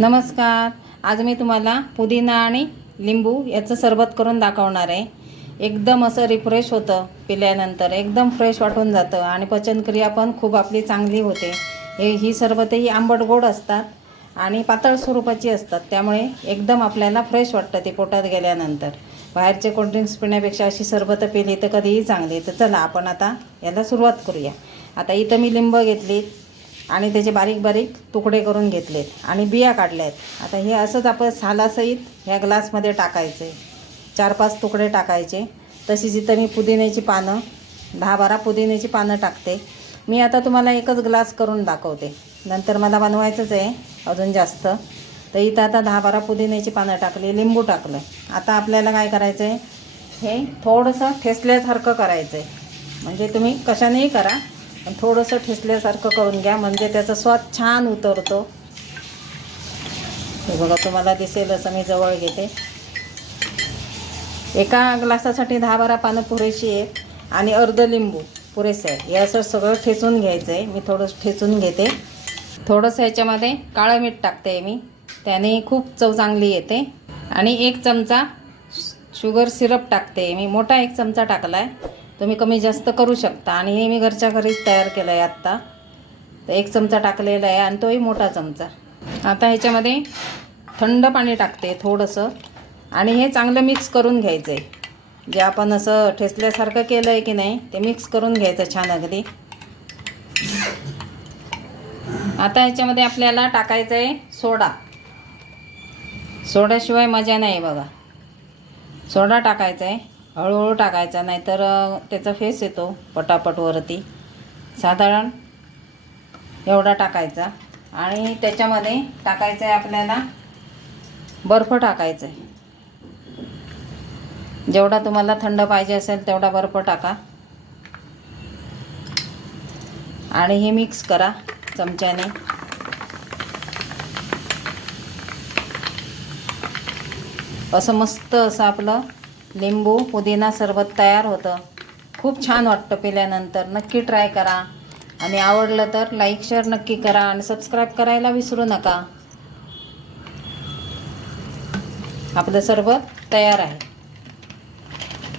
नमस्कार. आज मी तुम्हाला पुदिना आणि लिंबू याचं सरबत करून दाखवणार आहे. एकदम असं रिफ्रेश होतं, पिल्यानंतर एकदम फ्रेश वाटून जातं आणि पचनक्रिया पण खूप आपली चांगली होते. ही सरबतही आंबट गोड असतात आणि पातळ स्वरूपाची असतात, त्यामुळे एकदम आपल्याला फ्रेश वाटतं ते पोटात गेल्यानंतर. बाहेरचे कोल्ड्रिंक्स पिण्यापेक्षा अशी सरबतं पिली तर कधीही चांगली. तर चला आपण आता याला सुरुवात करूया. आता इथं मी लिंब घेतली आणि त्याचे बारीक बारीक तुकडे करून घेतलेत आणि बिया काढल्या आहेत. आता हे असंच आपण सालासहित ह्या ग्लासमध्ये टाकायचं आहे. 4-5 तुकडे टाकायचे. तशीच इथं मी पुदिन्याची पानं 10-12 पुदिन्याची पानं टाकते. मी आता तुम्हाला एकच ग्लास करून दाखवते, नंतर मला बनवायचंच आहे अजून जास्त. तर इथं आता 10-12 पुदिन्याची पानं टाकली, लिंबू टाकलं. आता आपल्याला काय करायचं आहे, हे थोडंसं ठेसल्यासारखं करायचं आहे. म्हणजे तुम्ही कशानेही करा, पण थोडंसं ठेसल्यासारखं करून घ्या, म्हणजे त्याचा स्वाद छान उतरतो. हे बघा, तुम्हाला दिसेल असं मी जवळ घेते. एका ग्लासासाठी 10-12 पानं पुरेशी आहेत आणि अर्ध लिंबू पुरेसे आहे. हे असं सगळं ठेचून घ्यायचं आहे. मी थोडंसं ठेचून घेते. थोडंसं ह्याच्यामध्ये काळं मीठ टाकते मी, त्याने खूप चव चांगली येते. आणि 1 चमचा शुगर सिरप टाकते मी. मोठा 1 चमचा टाकला आहे, तुम्ही कमी जास्त करू शकता. आणि हे मी घरच्या घरीच तयार केलं आहे आत्ता. तर 1 चमचा टाकलेला आहे आणि तोही मोठा चमचा. आता ह्याच्यामध्ये थंड पाणी टाकते थोडंसं आणि हे चांगलं मिक्स करून घ्यायचं आहे. जे आपण असं ठेसल्यासारखं केलं आहे की नाही, ते मिक्स करून घ्यायचं छान अगदी. आता ह्याच्यामध्ये आपल्याला टाकायचं आहे सोडा. सोड्याशिवाय मजा नाही बघा. सोडा टाकायचा आहे, हळूहळू टाकायचा, नाहीतर त्याचा फेस येतो पटापटवरती. साधारण एवढा टाकायचा. आणि त्याच्यामध्ये टाकायचं आहे आपल्याला बर्फ टाकायचा आहे. जेवढा तुम्हाला थंड पाहिजे असेल तेवढा बर्फ टाका आणि हे मिक्स करा चमच्याने. असं मस्त असं आपलं लिंबू पुदिना सरबत तयार होतं. खूप छान वाटतं पिल्यानंतर. नक्की ट्राय करा आणि आवडलं तर लाईक शेअर नक्की करा आणि सबस्क्राईब करायला विसरू नका. आपलं सरबत तयार आहे.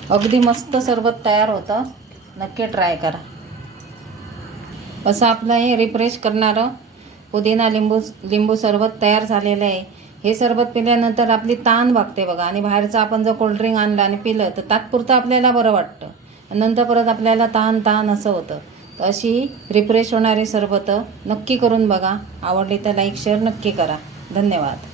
अगदी मस्त सरबत तयार होतं. नक्की ट्राय करा. असं आपलं हे रिफ्रेश करणारं पुदिना लिंबू सरबत तयार झालेलं आहे. हे सरबत पिल्यानंतर आपली ताण भागते बघा. आणि बाहेरचं आपण जर कोल्ड्रिंक आणलं आणि पिलं तर तात्पुरतं आपल्याला बरं वाटतं, नंतर परत आपल्याला ताण असं होतं. तर अशी रिफ्रेश होणारी सरबतं नक्की करून बघा. आवडली तर लाईक शेअर नक्की करा. धन्यवाद.